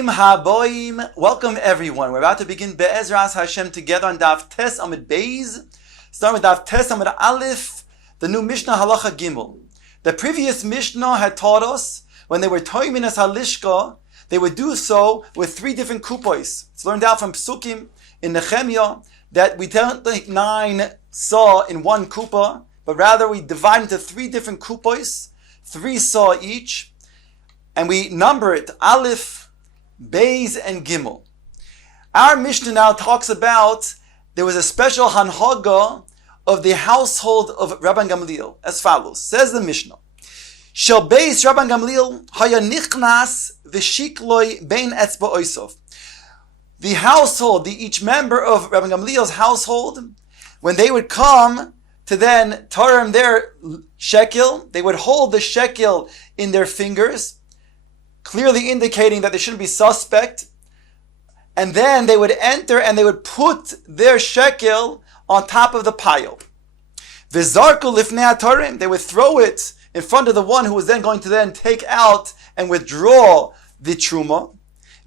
Bruchim haboim. Welcome everyone. We're about to begin Be'ezras Hashem together on Daf Tes Amud Beis. Starting with Daf Tes Amud Aleph, the new Mishnah Halacha Gimel. The previous Mishnah had taught us when they were toiming as halishka, they would do so with three different kupos. It's learned out from Psukim in Nehemiah that we don't take 9 saw in one kupa, but rather we divide into 3 different kupos, 3 saw each. And we number it, Aleph, Beis, and Gimel. Our Mishnah now talks about there was a special hanhaga of the household of Rabban Gamliel, as follows. Says the Mishnah, Shel Beis Rabban Gamliel haya nichnas v'shikloi bein etzba oisov. The household, each member of Rabban Gamliel's household, when they would come to then tarim their shekel, they would hold the shekel in their fingers, clearly indicating that they shouldn't be suspect. And then they would enter and they would put their shekel on top of the pile. V'zarku lifnei hatarim, they would throw it in front of the one who was then going to then take out and withdraw the truma.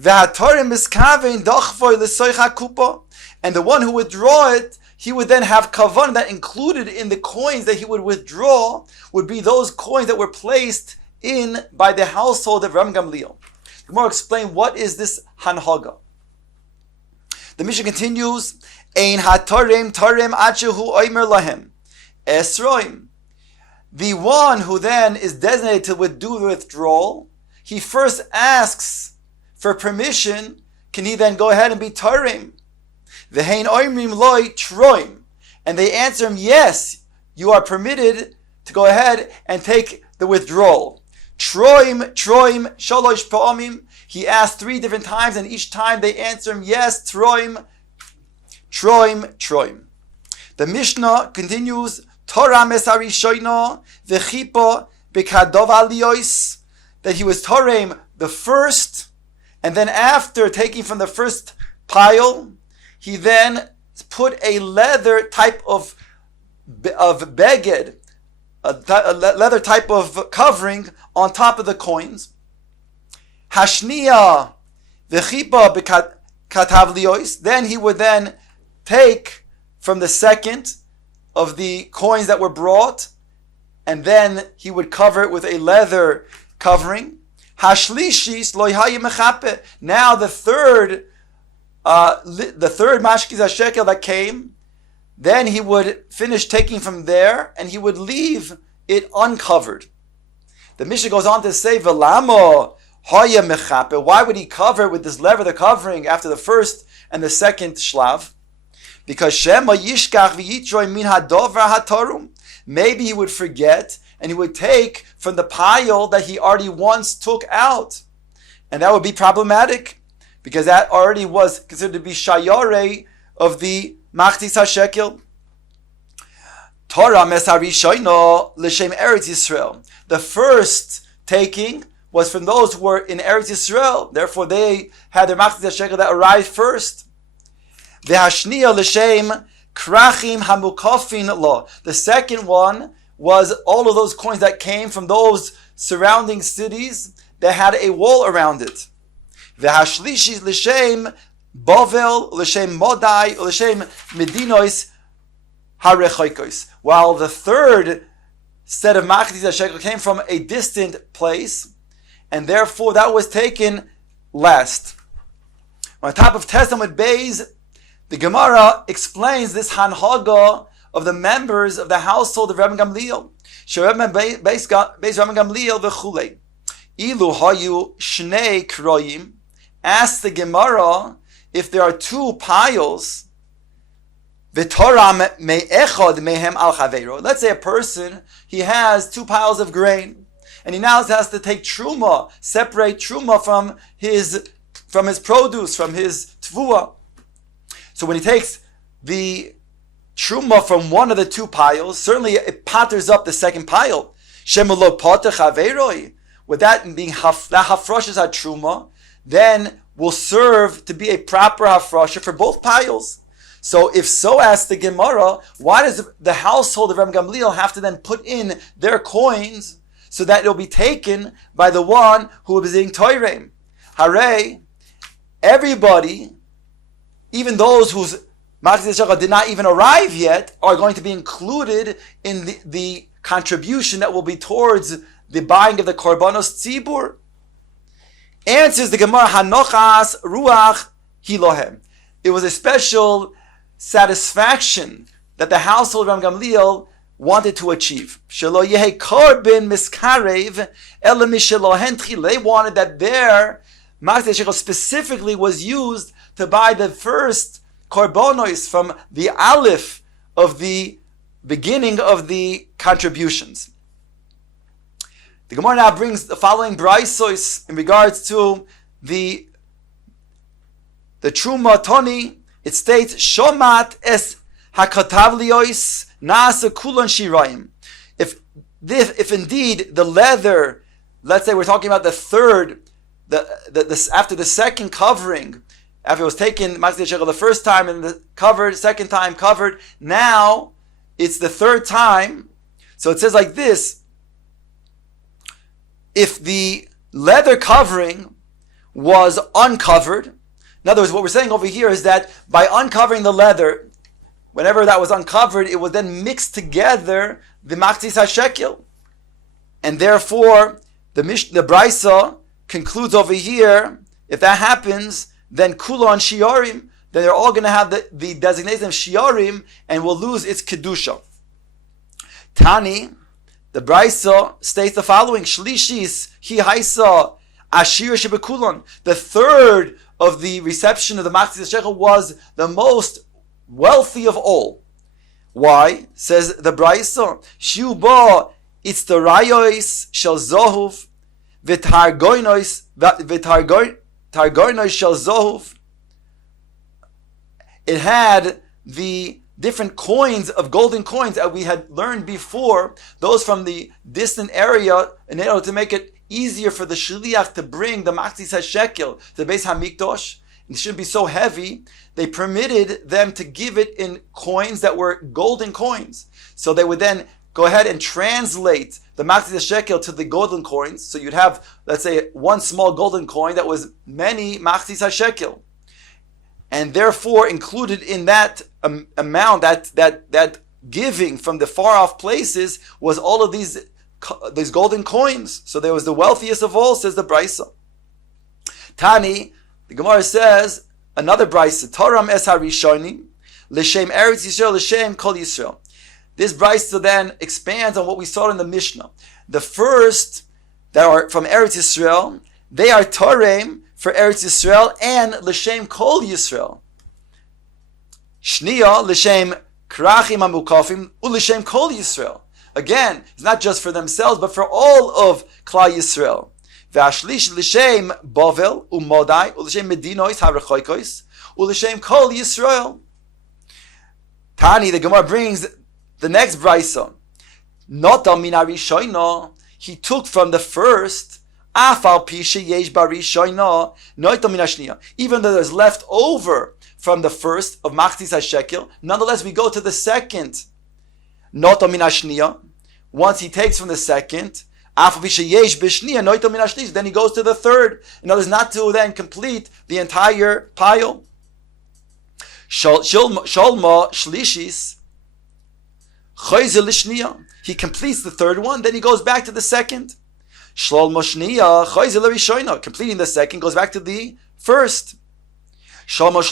V'hatarim miskavein dachvoy l'soich hakupa, and the one who would draw it, he would then have kavan that included in the coins that he would withdraw would be those coins that were placed in by the household of Rabban Gamliel. The Gemara explain what is this hanhaga. The Mishnah continues, Ein hatarim tarim achehu oimer lahem esroim. The one who then is designated to do the withdrawal, he first asks for permission. Can he then go ahead and be tarim? V'hein oimrim loi troim, and they answer him, yes, you are permitted to go ahead and take the withdrawal. Troim, shalosh pa'amim. He asked 3 different times, and each time they answer him, yes, troim. The Mishnah continues, Torah mesari shoino v'chipo b'kadov aliyos, that he was torem the first, and then after taking from the first pile, he then put a leather type of beged, a leather type of covering on top of the coins. Hashniya v'chipa b'katavliyos. Then he would then take from the second of the coins that were brought, and then he would cover it with a leather covering. Hashlishis lo yhaye mechape. Now the third mashkiz hashekel that came, then he would finish taking from there, and he would leave it uncovered. The Mishnah goes on to say, Velamo haya mechape. Why would he cover it with this leather covering after the first and the second shlav? Because Shema yishkach v'yitroi min hadover hatarum. Maybe he would forget and he would take from the pile that he already once took out. And that would be problematic, because that already was considered to be shayare of the machtis hashekel. Torah mesari shoino l'shem Eretz Yisrael. The first taking was from those who were in Eretz Yisrael. Therefore, they had their machtis hashekel that arrived first. V'hashniya l'shem krachim hamukafin lo. The second one was all of those coins that came from those surrounding cities that had a wall around it. V'hashlishi l'shem Bavel, l'shem Modai, l'shem Medinois harechoikos. While the third set of machtis hashekel came from a distant place, and therefore that was taken last. On top of Tes Amud Beis, the Gemara explains this hanhaga of the members of the household of Rabban Gamliel. She'Rabban Beis Rabban Gamliel v'chulei. Ilu hayu shnei kroyim. Ask the Gemara, if there are 2 piles, v'toram me'echad mehem al chaveiro. Let's say a person, he has 2 piles of grain, and he now has to take truma, separate truma from his produce, from his tvua. So when he takes the truma from one of the 2 piles, certainly it patters up the second pile. Shemelo pater chaveiroi. With that being that hafroshes at truma, then will serve to be a proper hafrasha for both piles. So if so, asks the Gemara, why does the household of Rabban Gamliel have to then put in their coins so that it will be taken by the one who is being toireim? Hare, everybody, even those whose Masechet Shekalim did not even arrive yet, are going to be included in the contribution that will be towards the buying of the Korbanos Tzibur. Answers the Gemara, Hanochas Ruach Hilohem. It was a special satisfaction that the household of Ram Gamliel wanted to achieve. Shelo yehe korban miskarev ela mishelohen tchila. They wanted that their Masechet Shekalim specifically was used to buy the first korbanos from the aleph of the beginning of the contributions. The Gemara now brings the following braisos in regards to the Truma Toni. It states, Shomat es hakatavliois nasa kulon shirayim. If indeed the leather, let's say we're talking about the third, after the second covering, after it was taken Masechet Shekalim the first time and the covered, second time covered, now it's the third time. So it says like this: if the leather covering was uncovered, in other words, what we're saying over here is that by uncovering the leather, whenever that was uncovered, it would then mix together the Machzis HaShekel. And therefore, the Brisa concludes over here, if that happens, then Kulon Shiarim, then they're all going to have the designation of Shiarim and will lose its Kedusha. Tani, the Brisa states the following: Shlishis hi haisa ashir shebekulon. The third of the reception of the Masechet Shekalim was the most wealthy of all. Why? Says the Brisa, Shiu ba itztarayos shel zohuv v'targoynos shel zohuv. It had the different coins of golden coins that we had learned before, those from the distant area, in order to make it easier for the shliach to bring the Machzis HaShekel to the Beis HaMikdash. It shouldn't be so heavy. They permitted them to give it in coins that were golden coins. So they would then go ahead and translate the Machzis HaShekel to the golden coins. So you'd have, let's say, one small golden coin that was many Machzis HaShekel. And therefore, included in that amount, that giving from the far off places, was all of these golden coins. So there was the wealthiest of all, says the Brisa. Tani, the Gemara says, another Brisa, Toram es harishonim, l'shem Eretz Yisrael, l'shem Kol Yisrael. This Brisa then expands on what we saw in the Mishnah. The first that are from Eretz Yisrael, they are Torem for Eretz Yisrael and l'shem Kol Yisrael. Shniya l'shem Krachim Amukafim u'l'shem Kol Yisrael. Again, it's not just for themselves, but for all of Klal Yisrael. V'ashlish l'shem Bavel u'Modai u'l'shem Medinois ha'rechoikos u'l'shem Kol Yisrael. Tani, the Gemara brings the next brisa. Nota min harishoina, he took from the first. Afal pi sheyesh barishoina noita min hashniya. Even though there's left over from the first of Machzis HaShekel, nonetheless we go to the second. Nota min hashniya. Once he takes from the second, afal pi sheyesh b'shniya noita min hashniya, then he goes to the third. In other words, not to then complete the entire pile. Sholma shlishis. He completes the third one, then he goes back to the second. Completing the second goes back to the first. According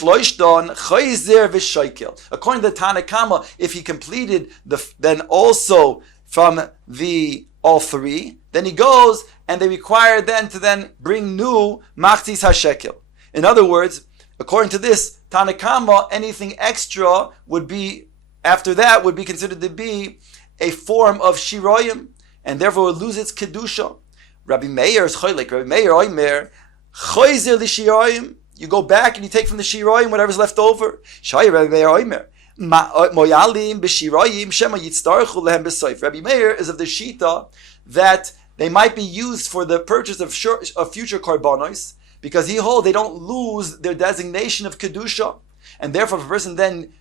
to the Tanna Kama, if he completed then also from the all three, then he goes and they require then to bring new Machzis HaShekel. In other words, according to this Tanna Kama, anything extra would be, after that, would be considered to be a form of shiroyim, and therefore would lose its kedusha. Rabbi Meir is choylek. Rabbi Meir oimer choyzer l'shiroyim. You go back and you take from the shiroyim whatever's left over. Shay Rabbi Meir oimer moyalim b'shiroyim shema yitztarchu lehem b'soif. Rabbi Meir is of the shita that they might be used for the purchase of future korbanos, because he holds they don't lose their designation of kedusha, and therefore if a person then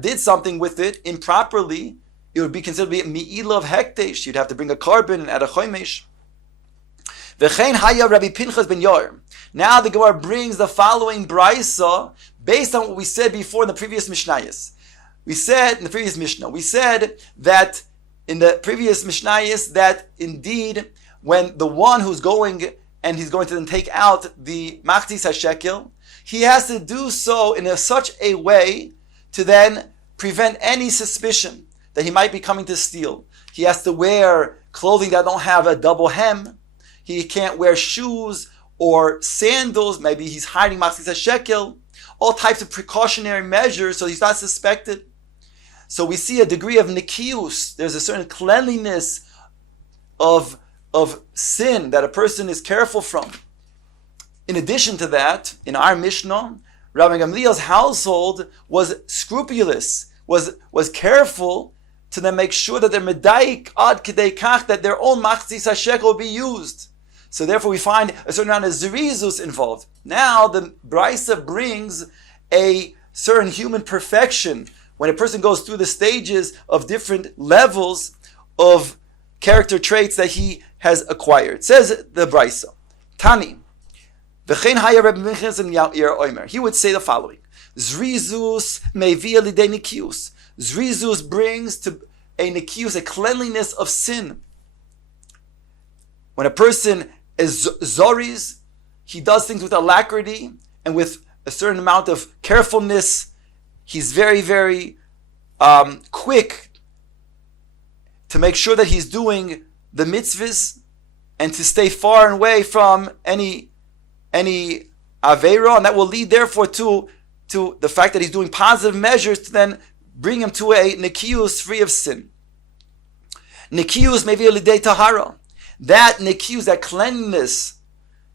did something with it improperly, it would be considered to be mi'ilah of hekdesh. You'd have to bring a carbon and add a chomesh. V'chein haya Rabbi Pinchas ben Yair. Now the Gemara brings the following brisa based on what we said before in the previous Mishnayos. We said in the previous Mishnah, that in the previous Mishnayos that indeed when the one who's going and he's going to then take out the machzis hashekel, he has to do so in such a way to then prevent any suspicion that he might be coming to steal. He has to wear clothing that don't have a double hem. He can't wear shoes or sandals. Maybe he's hiding machzis hashekel. All types of precautionary measures so he's not suspected. So we see a degree of nikius. There's a certain cleanliness of sin that a person is careful from. In addition to that, in our Mishnah, Rabbi Gamliel's household was scrupulous, was careful to then make sure that their medaik ad kidei kach, that their own machzis hashekel will be used. So therefore we find a certain amount of zerizus involved. Now the Brisa brings a certain human perfection when a person goes through the stages of different levels of character traits that he has acquired. It says the Brisa, Tani, V'chein haya Rebbe Minchas and Yair Omer. He would say the following: Zrizus mevia lidei nikius. Zrizus brings to a nikius, a cleanliness of sin. When a person is zoriz, he does things with alacrity and with a certain amount of carefulness. He's very, very quick to make sure that he's doing the mitzvahs and to stay far and away from any aveira, and that will lead therefore to the fact that he's doing positive measures to then bring him to a nikius free of sin. Nikius maybe lidei tahara. That nikius, that cleanliness,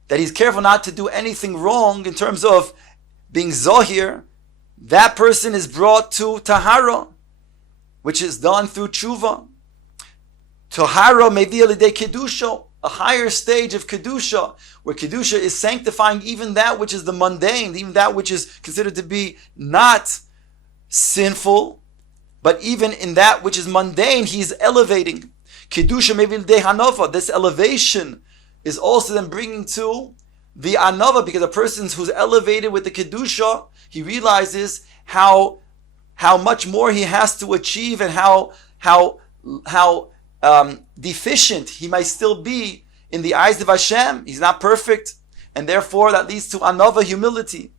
that he's careful not to do anything wrong in terms of being zohir, that person is brought to tahara, which is done through tshuva. Tahara mevia lidei kedusha, a higher stage of kedusha, where kedusha is sanctifying even that which is the mundane, even that which is considered to be not sinful, but even in that which is mundane, he is elevating. Kedusha mevia lidei hanova. This elevation is also then bringing to the anova, because a person who's elevated with the kedusha, he realizes how much more he has to achieve and how deficient he might still be in the eyes of Hashem. He's not perfect, and therefore that leads to anova, humility.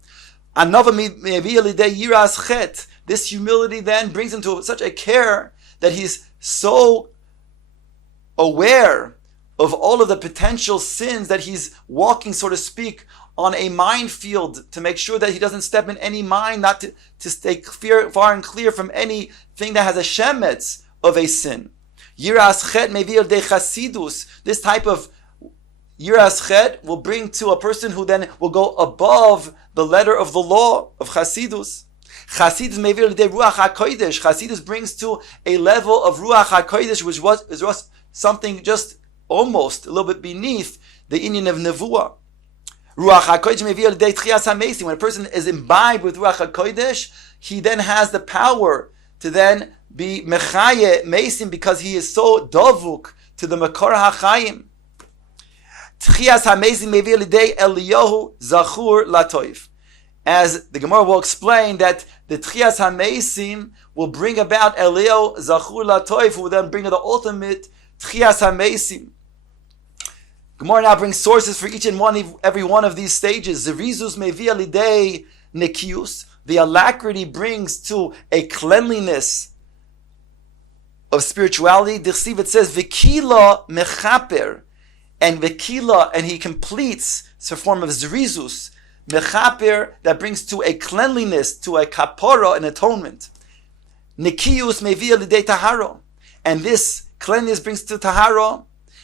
Anova me'evia lidei yiras chet. This humility then brings him to such a care that he's so aware of all of the potential sins that he's walking, so to speak, on a minefield to make sure that he doesn't step in any mine, not to stay far and clear from anything that has a shemetz of a sin. Yiras chet mevil de chasidus. This type of yiras chet will bring to a person who then will go above the letter of the law of chasidus. Chasidus mevil de ruach hakodesh. Chasidus brings to a level of ruach hakodesh, which was something just almost a little bit beneath the inyan of nevuah. Ruach HaKodesh mevia l'dei tchias hamesim. When a person is imbibed with Ruach HaKodesh, he then has the power to then be mechaye mesim, because he is so dovuk to the makor hachayim. Tchias hamesim mevia l'dei Eliyahu zachur latoif. As the Gemara will explain, that the tchias hamesim will bring about Eliyahu zachur latoif, who will then bring the ultimate tchias hamesim. Gemara now brings sources for each and every one of these stages. Zerizus mevia lidei nikius. The alacrity brings to a cleanliness of spirituality. D'chsiv, it says v'kila mechaper, and v'kila, and he completes. It's a form of zerizus mechaper that brings to a cleanliness, to a kapora, an atonement. Nikius mevia lidei tahara, and this cleanliness brings to tahara,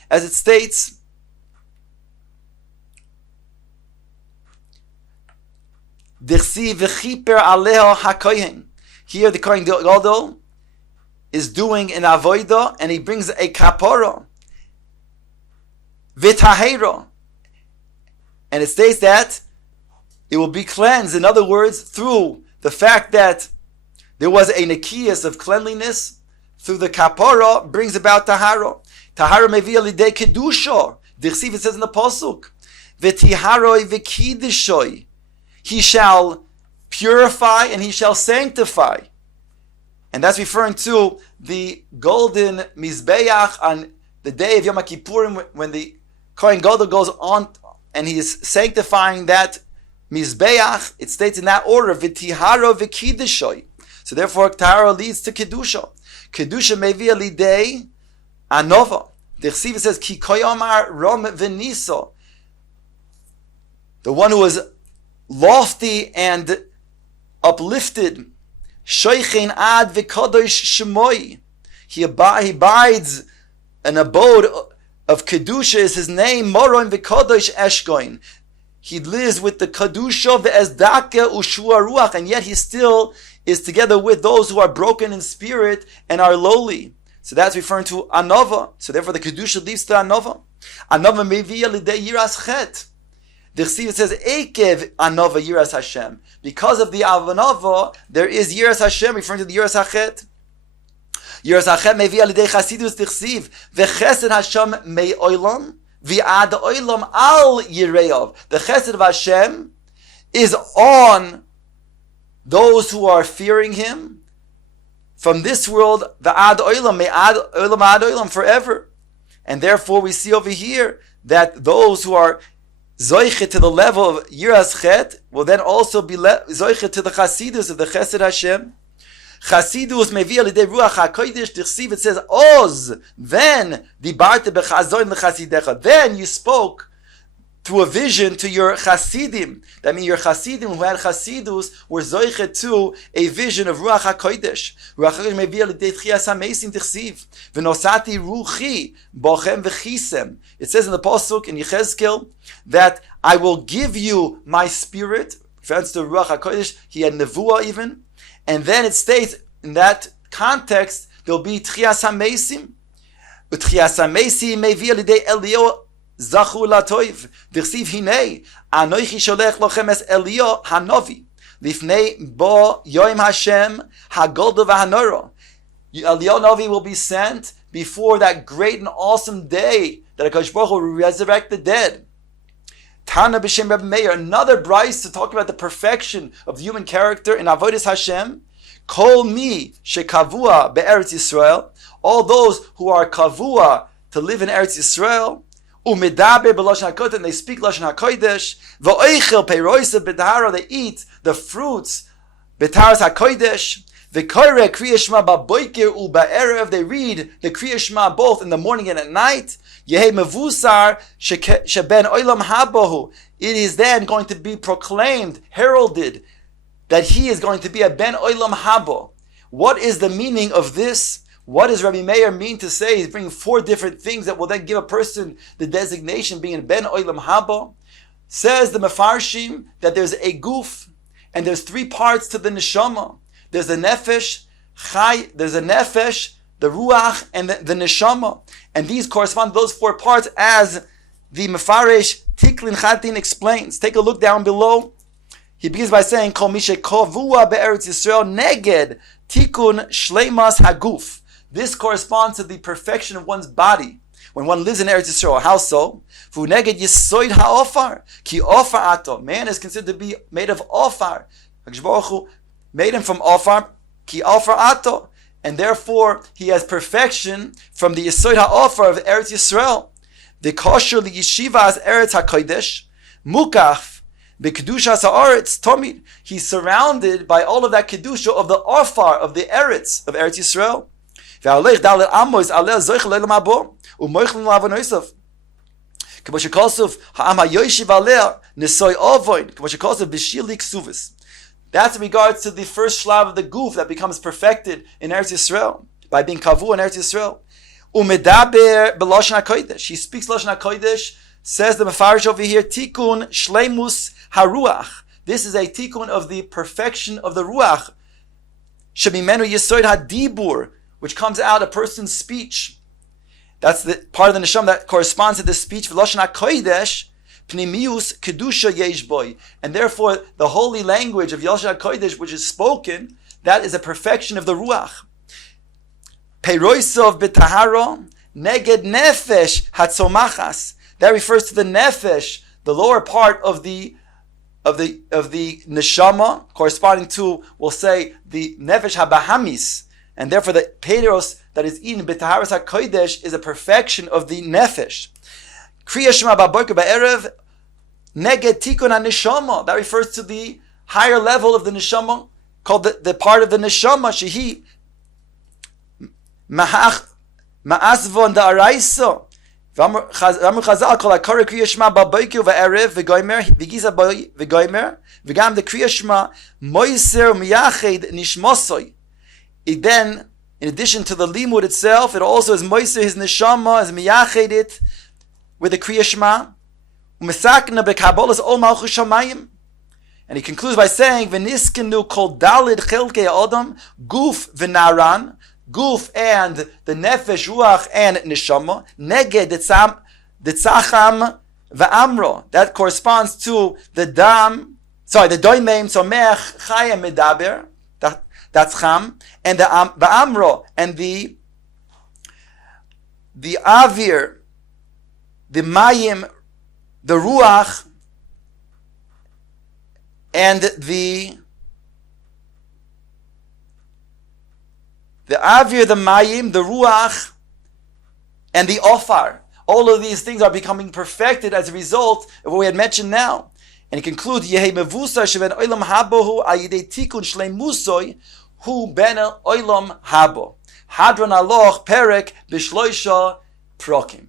as it states. Here the Kohen Gadol is doing an avodah, and he brings a kapara, v'tahera, and it states that it will be cleansed. In other words, through the fact that there was a nekiyas of cleanliness, through the kapara brings about tahara. Tahara mevia lidei kedusha. Dichsiv, it says in the Pasuk, V'tiharoi v'kidishoi. He shall purify and he shall sanctify. And that's referring to the golden Mizbeach on the day of Yom Kippurim when the Kohen Gadol goes on and he is sanctifying that Mizbeach. It states in that order, V'tiharo v'kidishoi. So therefore, Tahara leads to Kedusha. Kedusha mevia lidei anova. The Chesiv says, Ki koyamar rom v'niso. The one who is lofty and uplifted. Shoichein ad v'kadosh shemoi. He abides an abode of Kedusha is his name. Moron v'kadosh eshkoin. He lives with the Kedusha v'ezdaka u'shua ruach, and yet he still is together with those who are broken in spirit and are lowly. So that's referring to Anova. So therefore the Kedusha leads to Anova. Anova meviya lidei yiras chet. The Chesiv says, Ekev Anova yiras Hashem. Because of the Anova, there is yiras Hashem, referring to the yiras hachet. Yiras hachet meviya lidei chasidus Chesiv. V'chesed Hashem mei oilam. V'ad oilam al yireov. The chesed of Hashem is on those who are fearing Him from this world, the ad oilam, may ad oilam forever. And therefore we see over here that those who are zoichet to the level of yiras chet will then also be zoichet to the chasidus of the chesed Hashem. Chasidus mevia lidei ruach hakodesh. Dichsiv, it says oz. Then dibarte bechazoin lechasidecha. Then you spoke through a vision to your chasidim. That means your chasidim who had chasidus were zoichet to a vision of ruach hakodesh. Ruach hakodesh mevia lidei tchias hamesim. Dichsiv v'nosati ruchi bochem v'chisem. It says in the pasuk in Yechezkel that I will give you my spirit. Reference to ruach hakodesh. He had nevuah even. And then it states, in that context, there will be Tchias HaMesim. Tchias HaMesim mevia lidei Elio zachu latoiv. Dichsiv hinei, anoichi sholech lochem es Elio hanovi. Lifnei bo yoim Hashem hagoldo v'hanoro. Elio Novi will be sent before that great and awesome day that HaKadosh Baruch Hu will resurrect the dead. Tana b'shem Rebbe Meir, another brayso to talk about the perfection of the human character in Avodas Hashem. Kol mi shekavua be'eretz Yisrael, all those who are kavua to live in Eretz Yisrael, umedaber b'lashon hakodesh, and they speak lashon hakodesh, v'oichel peiroisa b'tahara, they eat the fruits b'taharas hakodesh, v'koire kriya shema ba'boiker u'ba'erev, they read the kriya shema both in the morning and at night. Yehei mevusar sheben oilam habohu. It is then going to be proclaimed, heralded, that he is going to be a ben oilam habo. What is the meaning of this? What does Rabbi Meir mean to say? He's bringing four different things that will then give a person the designation being a ben oilam habo. Says the Mefarshim that there's a guf, and there's three parts to the neshama. There's the nefesh, chai, there's a nefesh, the ruach, and the neshama. And these correspond to those four parts as the Mefaresh Tiklin Chatin explains. Take a look down below. He begins by saying, Kol mishe kovua be'eretz Yisrael neged tikun shleimas haguf. This corresponds to the perfection of one's body. When one lives in Eretz Yisrael, how so? Fu neged yisoid ha'ofar, ki ofar ato. Man is considered to be made of ofar. HaKadosh Baruch Hu made him from ofar, ki ofar ato. And therefore, he has perfection from the Yesod HaOfar of Eretz Yisrael. The kosher li yeshiva as Eretz HaKodesh, mukaf, b'kedushas ha'aretz tomid. He's surrounded by all of that kedusha of the Ofar, of the Eretz, of Eretz Yisrael. Ve'alech dalet amos aleh zoich le'lam habo, u'moichlin la'avon oisav. K'mo shekosov ha'am ha'yoshiv aleh nesoy ovoin, k'mo shekosov b'shil liksuvis. That's in regards to the first shlav of the guf that becomes perfected in Eretz Yisrael by being kavu in Eretz Yisrael. Umedaber b'lashon hakodesh. He speaks lashon hakodesh. Says the Mefarish over here, tikun shleimus haruach. This is a tikun of the perfection of the ruach. Shemimenu yesod hadibur, which comes out a person's speech. That's the part of the neshama that corresponds to the speech. V'lashon hakodesh. Pnimius kedusha yesh boy, and therefore the holy language of Yalsha Kodesh, which is spoken, that is a perfection of the ruach. Peiroisov b'tahara neged nefesh hatzomachas. That refers to the nefesh, the lower part of the neshama, corresponding to, we'll say, the nefesh habahamis, and therefore the peiros that is eaten b'taharas hakodesh is a perfection of the nefesh. Kriya Shema ba'boker ba'erev neged tikun haneshama. That refers to the higher level of the neshama, called the part of the neshama shehi ma'asvon da'araisa. V'amru Chazal kol hakara kriya Shema ba'boker ba'erev v'goymer v'giza v'goymer v'gam the kriya Shema moiser miyached nishmosoi. It then, in addition to the limud itself, it also is moiser his neshama, is miyached it with the kriya Shema. U'mesakna b'kabolas ol malchus shamayim. And he concludes by saying, "V'niskenu kol dalid chelkei adam guf v'naran." Guf and the nefesh, ruach and neshama. Neged ditzacham v'amro. That corresponds to the doimeim somech chayim medaber. That's cham. And the v'amro and the avir, the mayim, the ruach, and the avir, the mayim, the ruach, and the ofar. All of these things are becoming perfected as a result of what we had mentioned now. And he concludes, Yehi mevusa sheben olam habohu ayidei tikun shleimusoi hu ben olam habo. Hadron aloch perek b'shloisha prokim.